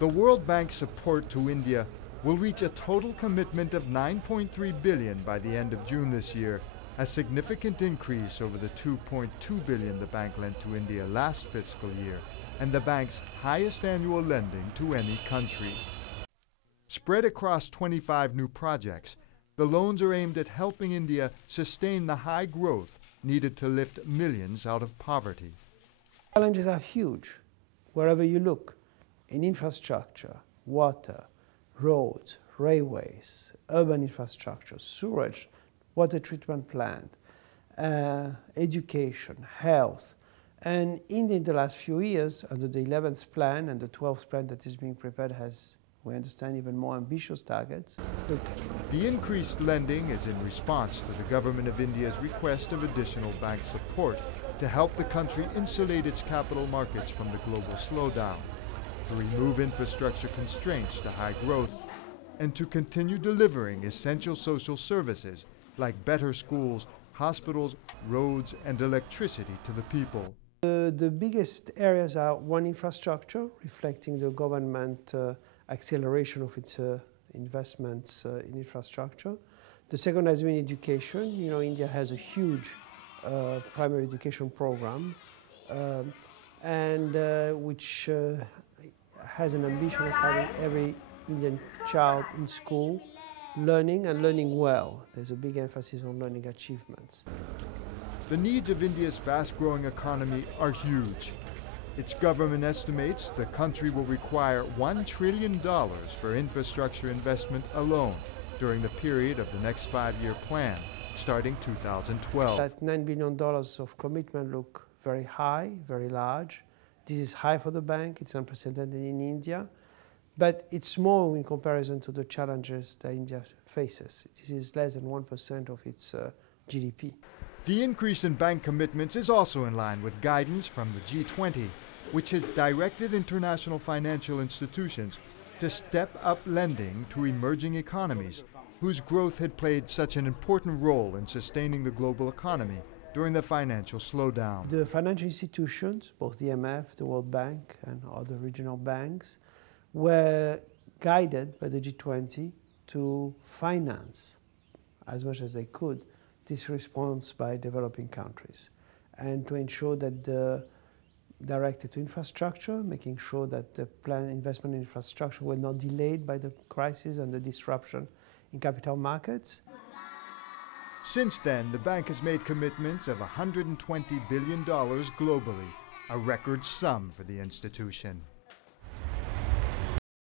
The World Bank's support to India will reach a total commitment of $9.3 billion by the end of June this year, a significant increase over the $2.2 billion the bank lent to India last fiscal year, and the bank's highest annual lending to any country. Spread across 25 new projects, the loans are aimed at helping India sustain the high growth needed to lift millions out of poverty. Challenges are huge wherever you look, in infrastructure, water, roads, railways, urban infrastructure, sewage, water treatment plant, education, health. And India in the last few years, under the 11th plan and the 12th plan that is being prepared, has, we understand, even more ambitious targets. The increased lending is in response to the government of India's request of additional bank support to help the country insulate its capital markets from the global slowdown, to remove infrastructure constraints to high growth, and to continue delivering essential social services like better schools, hospitals, roads, and electricity to the people. The biggest areas are one, infrastructure, reflecting the government acceleration of its investments in infrastructure. The second has been education. You know, India has a huge primary education program, which has an ambition of having every Indian child in school learning and learning well. There's a big emphasis on learning achievements. The needs of India's fast-growing economy are huge. Its government estimates the country will require $1 trillion for infrastructure investment alone during the period of the next 5-year plan, starting 2012. That $9 billion of commitment look very high, very large. This is high for the bank, it's unprecedented in India, but it's small in comparison to the challenges that India faces. This is less than 1% of its GDP. The increase in bank commitments is also in line with guidance from the G20, which has directed international financial institutions to step up lending to emerging economies whose growth had played such an important role in sustaining the global economy during the financial slowdown. The financial institutions, both the IMF, the World Bank, and other regional banks, were guided by the G20 to finance, as much as they could, this response by developing countries, and to ensure that the directed to infrastructure, making sure that the planned investment in infrastructure were not delayed by the crisis and the disruption in capital markets. Since then, the bank has made commitments of $120 billion globally, a record sum for the institution.